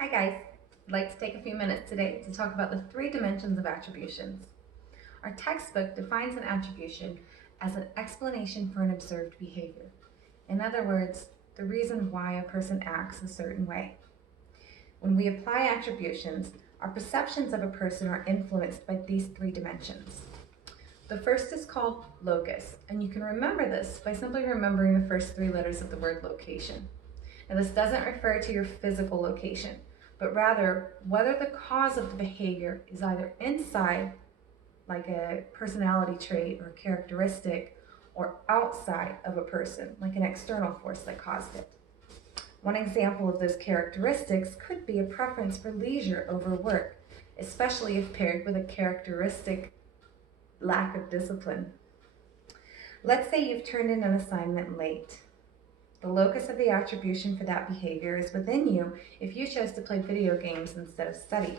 Hi guys, I'd like to take a few minutes today to talk about the three dimensions of attributions. Our textbook defines an attribution as an explanation for an observed behavior. In other words, the reason why a person acts a certain way. When we apply attributions, our perceptions of a person are influenced by these three dimensions. The first is called locus, and you can remember this by simply remembering the first three letters of the word location. Now, this doesn't refer to your physical location, but rather whether the cause of the behavior is either inside, like a personality trait or characteristic, or outside of a person, like an external force that caused it. One example of those characteristics could be a preference for leisure over work, especially if paired with a characteristic lack of discipline. Let's say you've turned in an assignment late. The locus of the attribution for that behavior is within you if you chose to play video games instead of study.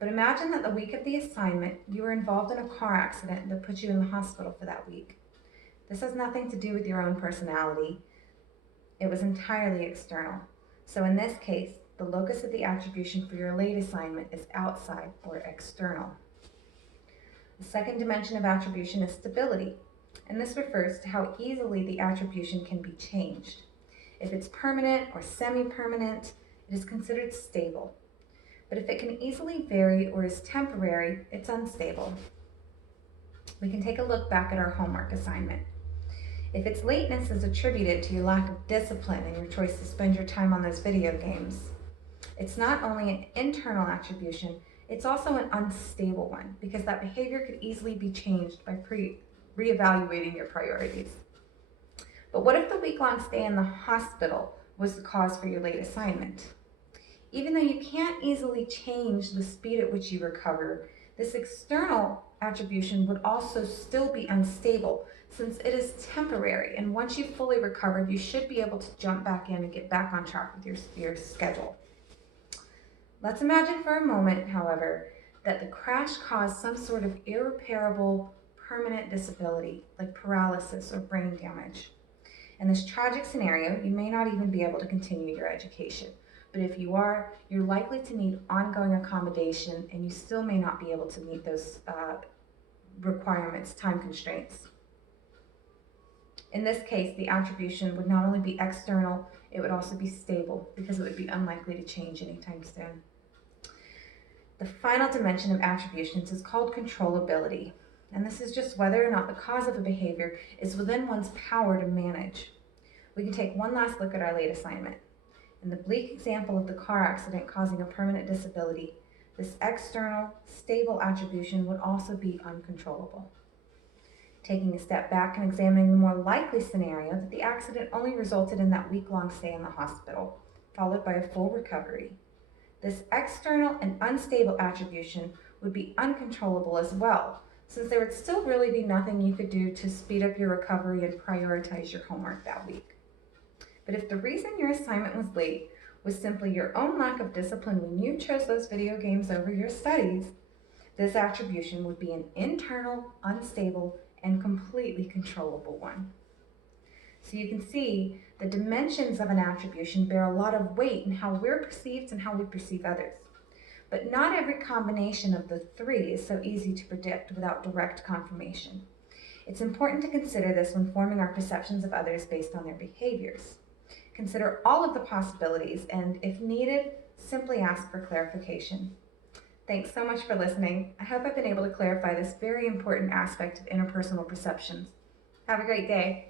But imagine that the week of the assignment, you were involved in a car accident that put you in the hospital for that week. This has nothing to do with your own personality. It was entirely external. So in this case, the locus of the attribution for your late assignment is outside or external. The second dimension of attribution is stability. And this refers to how easily the attribution can be changed. If it's permanent or semi-permanent, it is considered stable. But if it can easily vary or is temporary, it's unstable. We can take a look back at our homework assignment. If its lateness is attributed to your lack of discipline and your choice to spend your time on those video games, it's not only an internal attribution, it's also an unstable one because that behavior could easily be changed by reevaluating your priorities. But what if the week-long stay in the hospital was the cause for your late assignment? Even though you can't easily change the speed at which you recover, this external attribution would also still be unstable since it is temporary, and once you've fully recovered, you should be able to jump back in and get back on track with your schedule. Let's imagine for a moment, however, that the crash caused some sort of irreparable permanent disability like paralysis or brain damage. In this tragic scenario, you may not even be able to continue your education. But if you are, you're likely to need ongoing accommodation and you still may not be able to meet those requirements, time constraints. In this case, the attribution would not only be external, it would also be stable because it would be unlikely to change anytime soon. The final dimension of attributions is called controllability. And this is just whether or not the cause of a behavior is within one's power to manage. We can take one last look at our late assignment. In the bleak example of the car accident causing a permanent disability, this external, stable attribution would also be uncontrollable. Taking a step back and examining the more likely scenario that the accident only resulted in that week-long stay in the hospital, followed by a full recovery. This external and unstable attribution would be uncontrollable as well, since there would still really be nothing you could do to speed up your recovery and prioritize your homework that week. But if the reason your assignment was late was simply your own lack of discipline when you chose those video games over your studies, this attribution would be an internal, unstable, and completely controllable one. So you can see the dimensions of an attribution bear a lot of weight in how we're perceived and how we perceive others. But not every combination of the three is so easy to predict without direct confirmation. It's important to consider this when forming our perceptions of others based on their behaviors. Consider all of the possibilities and, if needed, simply ask for clarification. Thanks so much for listening. I hope I've been able to clarify this very important aspect of interpersonal perceptions. Have a great day.